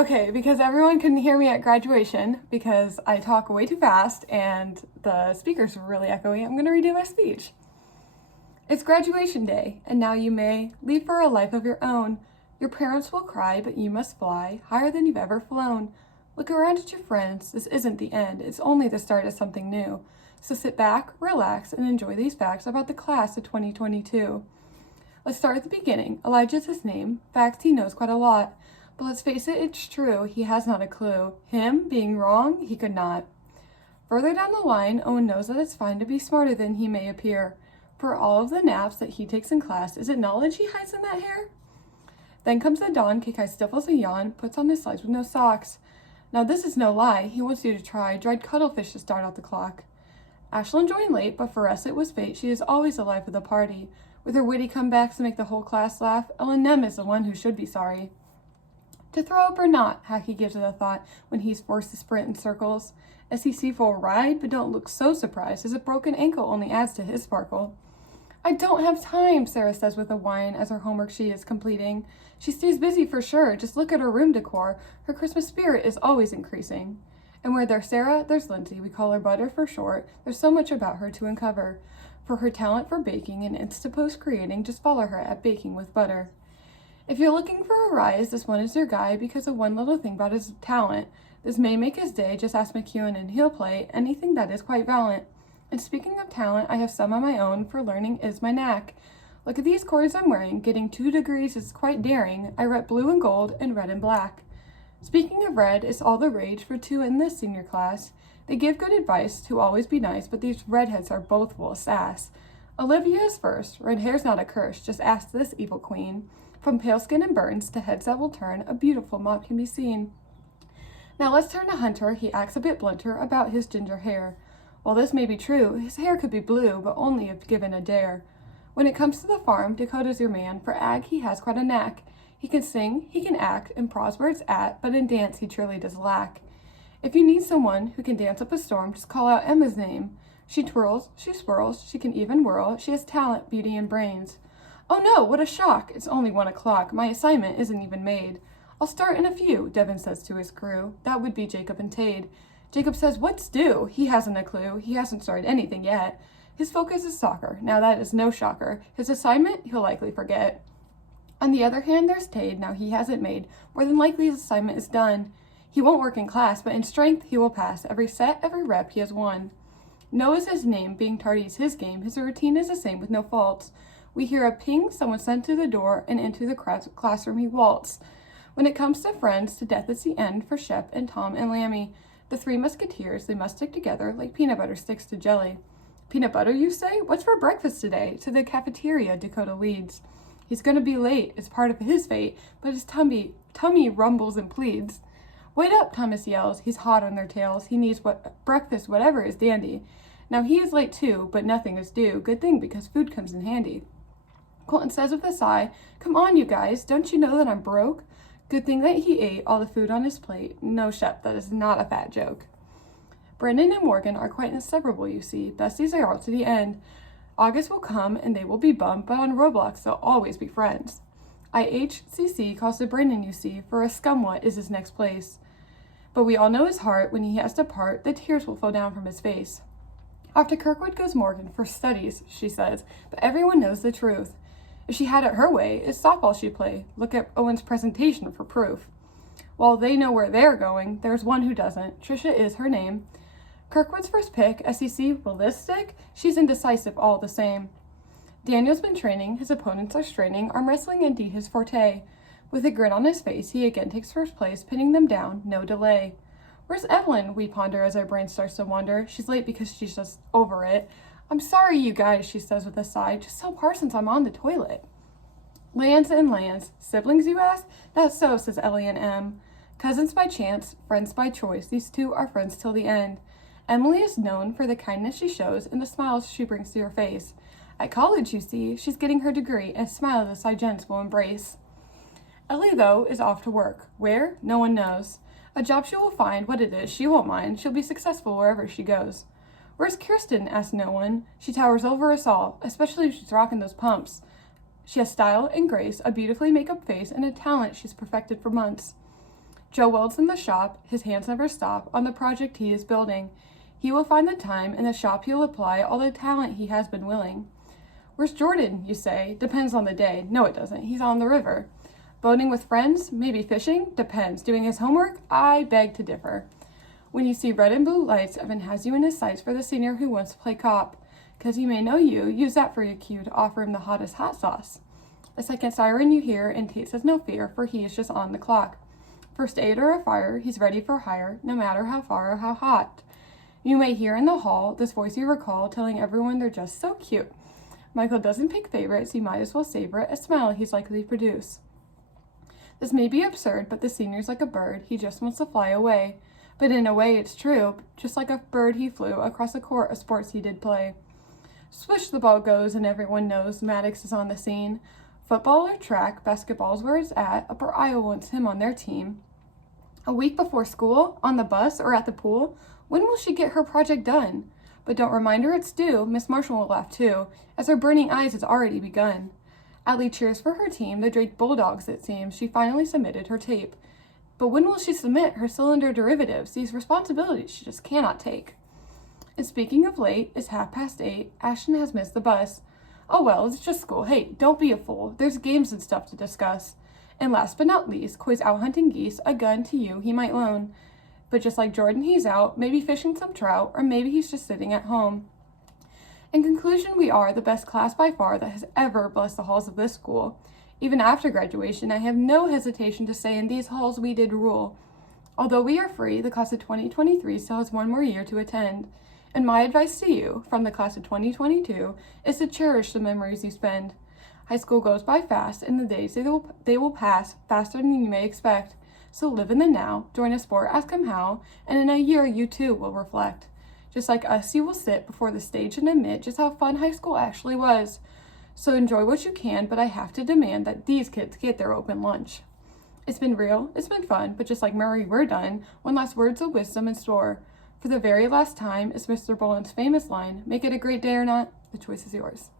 Okay, because everyone couldn't hear me at graduation because I talk way too fast and the speakers were really echoey, I'm going to redo my speech. It's graduation day, and now you may leave for a life of your own. Your parents will cry, but you must fly higher than you've ever flown. Look around at your friends. This isn't the end. It's only the start of something new. So sit back, relax, and enjoy these facts about the class of 2022. Let's start at the beginning. Elijah's his name. Facts, he knows quite a lot. But let's face it, it's true. He has not a clue. Him being wrong, he could not. Further down the line, Owen knows that it's fine to be smarter than he may appear. For all of the naps that he takes in class, is it knowledge he hides in that hair? Then comes the dawn, Kikai stifles a yawn, puts on his slides with no socks. Now this is no lie, he wants you to try dried cuttlefish to start out the clock. Ashlyn joined late, but for us it was fate. She is always the life of the party. With her witty comebacks to make the whole class laugh, Ellen is the one who should be sorry. To throw up or not, Hacky gives it a thought when he's forced to sprint in circles. SEC for a ride, but don't look so surprised, as a broken ankle only adds to his sparkle. I don't have time, Sarah says with a whine as her homework she is completing. She stays busy for sure, just look at her room decor. Her Christmas spirit is always increasing. And where there's Sarah, there's Lindsay. We call her Butter for short. There's so much about her to uncover. For her talent for baking and Instapost creating, just follow her at Baking with Butter. If you're looking for a rise, this one is your guy because of one little thing about his talent. This may make his day, just ask McEwen and he'll play anything that is quite valiant. And speaking of talent, I have some of my own, for learning is my knack. Look at these cords I'm wearing, getting 2 degrees is quite daring. I rep blue and gold and red and black. Speaking of red, it's all the rage for 2 in this senior class. They give good advice to always be nice, but these redheads are both full of sass. Olivia is first. Red hair's not a curse, just ask this evil queen. From pale skin and burns to heads that will turn, a beautiful mop can be seen. Now let's turn to Hunter. He acts a bit blunter about his ginger hair. While this may be true, his hair could be blue, but only if given a dare. When it comes to the farm, Dakota's your man. For ag, he has quite a knack. He can sing, he can act, and pros where it's at, but in dance he truly does lack. If you need someone who can dance up a storm, just call out Emma's name. She twirls, she swirls, she can even whirl. She has talent, beauty, and brains. Oh no, what a shock! It's only 1 o'clock. My assignment isn't even made. I'll start in a few, Devin says to his crew. That would be Jacob and Tade. Jacob says, what's due? He hasn't a clue. He hasn't started anything yet. His focus is soccer. Now that is no shocker. His assignment, he'll likely forget. On the other hand, there's Tade. Now he hasn't made. More than likely his assignment is done. He won't work in class, but in strength he will pass. Every set, every rep he has won. No is his name. Being tardy is his game. His routine is the same with no faults. We hear a ping, someone sent to the door, and into the classroom he waltz. When it comes to friends, to death is the end for Shep and Tom and Lammy. The 3 musketeers, they must stick together like peanut butter sticks to jelly. Peanut butter, you say? What's for breakfast today? To the cafeteria, Dakota leads. He's gonna be late. It's part of his fate, but his tummy rumbles and pleads. Wait up, Thomas yells. He's hot on their tails. He needs breakfast, whatever is dandy. Now he is late too, but nothing is due. Good thing, because food comes in handy. Colton says with a sigh, come on, you guys. Don't you know that I'm broke? Good thing that he ate all the food on his plate. No, Shep, that is not a fat joke. Brendan and Morgan are quite inseparable, you see. Besties are all to the end. August will come and they will be bummed, but on Roblox they'll always be friends. IHCC calls to Brendan, you see, for a scumwhat is his next place. But we all know his heart. When he has to part, the tears will flow down from his face. Off to Kirkwood goes Morgan for studies, she says, but everyone knows the truth. If she had it her way, it's softball she'd play. Look at Owen's presentation for proof. While they know where they're going, there's one who doesn't. Trisha is her name. Kirkwood's first pick, SEC, will this stick? She's indecisive all the same. Daniel's been training, his opponents are straining, arm wrestling indeed his forte. With a grin on his face, he again takes first place, pinning them down, no delay. Where's Evelyn? We ponder as our brain starts to wander. She's late because she's just over it. I'm sorry, you guys, she says with a sigh. Just tell Parsons I'm on the toilet. Lands and lands. Siblings, you ask? That's so, says Ellie and Em. Cousins by chance, friends by choice. These 2 are friends till the end. Emily is known for the kindness she shows and the smiles she brings to her face. At college, you see, she's getting her degree, and a smile the Cy-Gens will embrace. Ellie, though, is off to work. Where? No one knows. A job she will find. What it is, she won't mind. She'll be successful wherever she goes. Where's Kirsten? Asks no one. She towers over us all, especially if she's rocking those pumps. She has style and grace, a beautifully made-up face, and a talent she's perfected for months. Joe welds in the shop, his hands never stop on the project he is building. He will find the time, in the shop he'll apply all the talent he has been willing. Where's Jordan, you say? Depends on the day. No, it doesn't. He's on the river. Boating with friends? Maybe fishing? Depends. Doing his homework? I beg to differ. When you see red and blue lights, Evan has you in his sights for the senior who wants to play cop. 'Cause he may know you, use that for your cue to offer him the hottest hot sauce. The second siren you hear, and Tate says no fear, for he is just on the clock. First aid or a fire, he's ready for hire, no matter how far or how hot. You may hear in the hall this voice you recall, telling everyone they're just so cute. Michael doesn't pick favorites, you might as well savor it, a smile he's likely to produce. This may be absurd, but the senior's like a bird, he just wants to fly away. But in a way it's true, just like a bird he flew across the court of sports he did play. Swish the ball goes and everyone knows Maddox is on the scene. Football or track, basketball's where it's at, Upper Iowa wants him on their team. A week before school, on the bus, or at the pool, when will she get her project done? But don't remind her it's due, Miss Marshall will laugh too, as her burning eyes has already begun. Allie cheers for her team, the Drake Bulldogs it seems, she finally submitted her tape. But when will she submit her cylinder derivatives, these responsibilities she just cannot take? And speaking of late, it's 8:30, Ashton has missed the bus. Oh well, it's just school, hey, don't be a fool, there's games and stuff to discuss. And last but not least, Coy's out hunting geese, a gun to you he might loan. But just like Jordan, he's out, maybe fishing some trout, or maybe he's just sitting at home. In conclusion, we are the best class by far that has ever blessed the halls of this school. Even after graduation, I have no hesitation to say in these halls we did rule. Although we are free, the class of 2023 still has one more year to attend. And my advice to you, from the class of 2022, is to cherish the memories you spend. High school goes by fast, and the days they will pass faster than you may expect. So live in the now, join a sport, ask him how, and in a year you too will reflect. Just like us, you will sit before the stage and admit just how fun high school actually was. So enjoy what you can, but I have to demand that these kids get their open lunch. It's been real, it's been fun, but just like Murray, we're done. One last words of wisdom in store. For the very last time is Mr. Boland's famous line, make it a great day or not, the choice is yours.